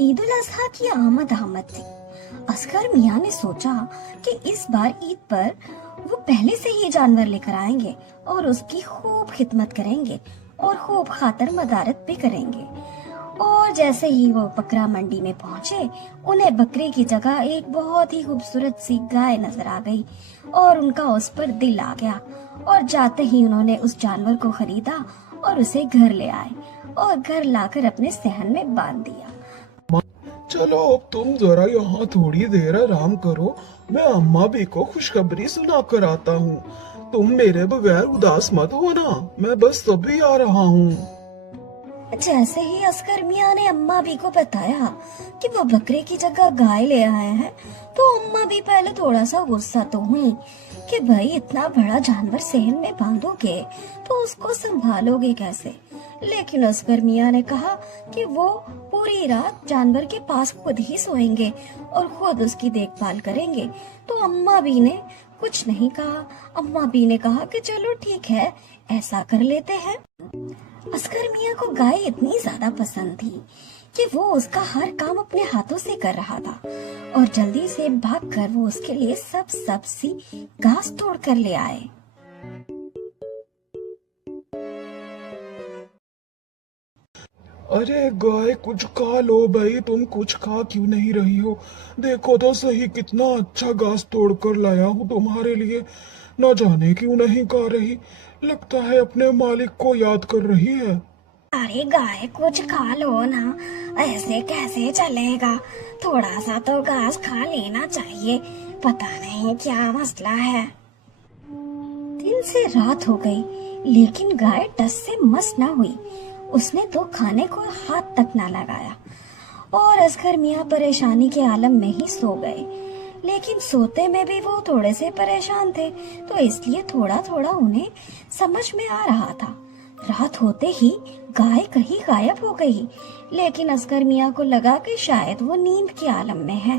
ईद उल अजहा की आमद थी। असगर मियाँ ने सोचा कि इस बार ईद पर वो पहले से ही जानवर लेकर आएंगे और उसकी खूब खिदमत करेंगे और खूब खातर मदारत भी करेंगे। और जैसे ही वो बकरा मंडी में पहुंचे, उन्हें बकरे की जगह एक बहुत ही खूबसूरत सी गाय नजर आ गई और उनका उस पर दिल आ गया। और जाते ही उन्होंने उस जानवर को खरीदा और उसे घर ले आए और घर लाकर अपने सहन में बांध दिया। चलो अब तुम जरा यहाँ थोड़ी देर आराम करो, मैं अम्मा भी को खुशखबरी सुना कर आता हूँ। तुम मेरे बगैर उदास मत होना, मैं बस अभी आ रहा हूँ। जैसे ही असगर मियाँ ने अम्मा भी को बताया कि वो बकरे की जगह गाय ले आए हैं, तो अम्मा भी पहले थोड़ा सा गुस्सा तो हुई कि भाई इतना बड़ा जानवर सहन में बांधोगे तो उसको संभालोगे कैसे। लेकिन असगर मियाँ ने कहा कि वो पूरी रात जानवर के पास खुद ही सोएंगे और खुद उसकी देखभाल करेंगे। तो अम्मा भी ने कुछ नहीं कहा। अम्मा भी ने कहा कि चलो ठीक है, ऐसा कर लेते हैं। असगर मियाँ को गाय इतनी ज्यादा पसंद थी कि वो उसका हर काम अपने हाथों से कर रहा था और जल्दी से भागकर वो उसके लिए सब्जी घास तोड़ कर ले आए। अरे गाय कुछ खा लो भाई, तुम कुछ खा क्यों नहीं रही हो? देखो तो सही कितना अच्छा घास तोड़ कर लाया हूँ तुम्हारे लिए। न जाने क्यों नहीं खा रही, लगता है अपने मालिक को याद कर रही है। अरे गाय कुछ खा लो ना, ऐसे कैसे चलेगा? थोड़ा सा तो घास खा लेना चाहिए, पता नहीं क्या मसला है। दिन से रात हो गई लेकिन गाय टस से मस न हुई। उसने तो खाने को हाथ तक न लगाया और असगर मियाँ परेशानी के आलम में ही सो गए। लेकिन सोते में भी वो थोड़े से परेशान थे, तो इसलिए थोड़ा थोड़ा उन्हें समझ में आ रहा था। रात होते ही गाय कहीं गायब हो गई, लेकिन असगर मियाँ को लगा कि शायद वो नींद के आलम में है।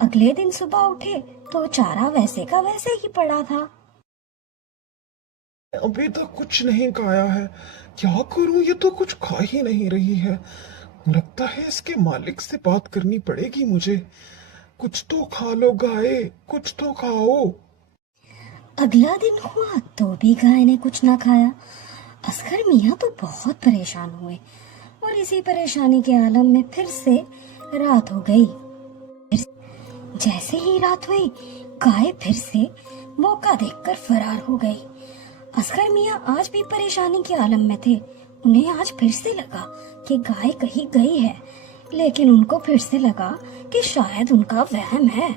अगले दिन सुबह उठे तो चारा वैसे का वैसे ही पड़ा था। अभी तक कुछ नहीं खाया है, क्या करूं? ये तो कुछ खा ही नहीं रही है। लगता है इसके मालिक से बात करनी पड़ेगी मुझे। कुछ तो खा लो गाय, कुछ तो खाओ। अगला दिन हुआ तो भी गाय ने कुछ ना खाया। असगर मियाँ तो बहुत परेशान हुए और इसी परेशानी के आलम में फिर से रात हो गई। जैसे ही रात हुई, गाय फिर से मौका देखकर फरार हो गई। असगर मियाँ आज भी परेशानी के आलम में थे। उन्हें आज फिर से लगा कि गाय कहीं गई है, लेकिन उनको फिर से लगा कि शायद उनका वहम है।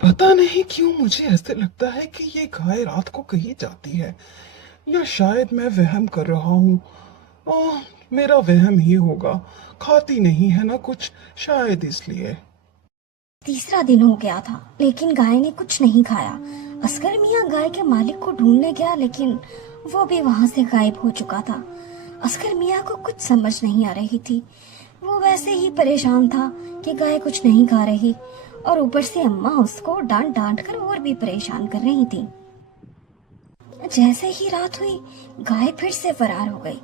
पता नहीं क्यों मुझे ऐसे लगता है कि ये गाय रात को कहीं जाती है, या शायद मैं वहम कर रहा हूँ। मेरा वहम ही होगा, खाती नहीं है ना कुछ, शायद इसलिए। तीसरा दिन हो गया था लेकिन गाय ने कुछ नहीं खाया। असगर मियाँ गाय के मालिक को ढूंढने गया, लेकिन वो भी वहां से गायब हो चुका था। असगर मियाँ को कुछ समझ नहीं आ रही थी। वो वैसे ही परेशान था कि गाय कुछ नहीं खा रही और ऊपर से अम्मा उसको डांट डांट कर और भी परेशान कर रही थी। जैसे ही रात हुई, गाय फिर से फरार हो गई।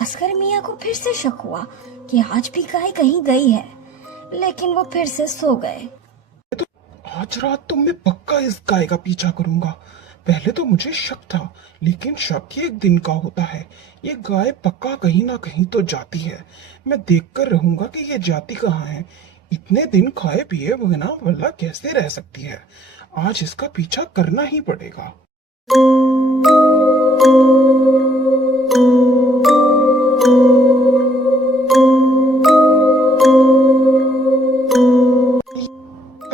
असगर मियाँ को फिर से शक हुआ कि आज भी गाय कहीं गई है, लेकिन वो फिर से सो गए। तो आज रात तो मैं पक्का इस गाय का पीछा करूंगा। पहले तो मुझे शक था, लेकिन शक ही एक दिन का होता है। ये गाय पक्का कहीं ना कहीं तो जाती है। मैं देखकर रहूंगा कि ये जाती कहाँ है। इतने दिन खाए पिए बिना भला कैसे रह सकती है? आज इसका पीछा करना ही पड़ेगा।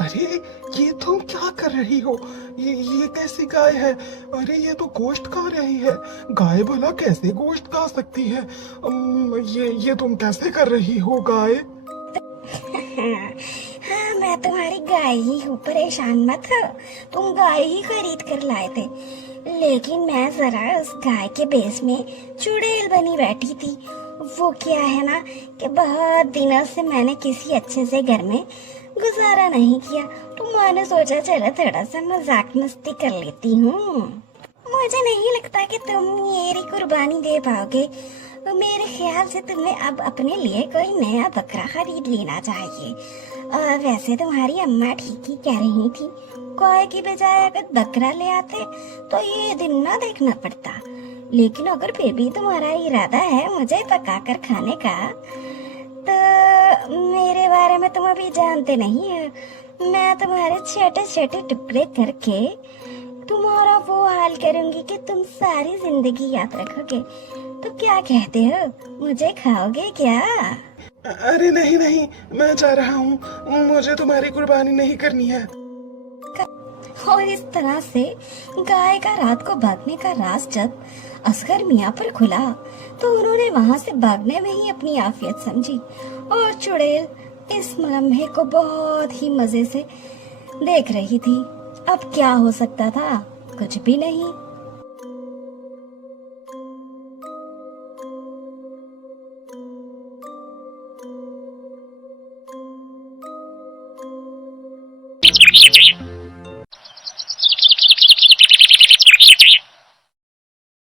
अरे ये तुम क्या कर रही हो? ये कैसी गाय है? अरे ये तो गोश्त खा रही है। गाय भला कैसे गोश्त खा सकती है? ये तुम कैसे कर रही हो गाय? हाँ, मैं तुम्हारी गाय ही हूँ, परेशान मत हो। तुम गाय ही खरीद कर लाए थे, लेकिन मैं जरा उस गाय के बेस में चुड़ैल बनी बैठी थी। वो क्या है ना कि बहुत दिनों से मैंने किसी अच्छे से घर में गुजारा नहीं किया, तो मैंने सोचा चलो थोड़ा सा मजाक मस्ती कर लेती हूँ। मुझे नहीं लगता कि तुम मेरी कुर्बानी दे पाओगे। मेरे ख्याल से तुम्हें अब अपने लिए कोई नया बकरा खरीद लेना चाहिए। वैसे तुम्हारी अम्मा ठीक ही कह रही थी, गाय की बजाय अगर बकरा ले आते तो ये दिन ना देखना पड़ता। लेकिन अगर बेबी तुम्हारा इरादा है मुझे पका कर खाने का, तो मेरे बारे में तुम अभी जानते नहीं हो। मैं तुम्हारे छोटे छोटे टुकड़े करके तुम्हारा वो हाल करूंगी कि तुम सारी जिंदगी याद रखोगे। तो क्या कहते हो, मुझे खाओगे क्या? अरे नहीं नहीं, मैं जा रहा हूँ, मुझे तुम्हारी कुर्बानी नहीं करनी है। और इस तरह से गाय का रात को भागने का राज जब असगर मियाँ पर खुला तो उन्होंने वहां से भागने में ही अपनी आफियत समझी, और चुड़ैल इस लम्हे को बहुत ही मजे से देख रही थी। अब क्या हो सकता था, कुछ भी नहीं।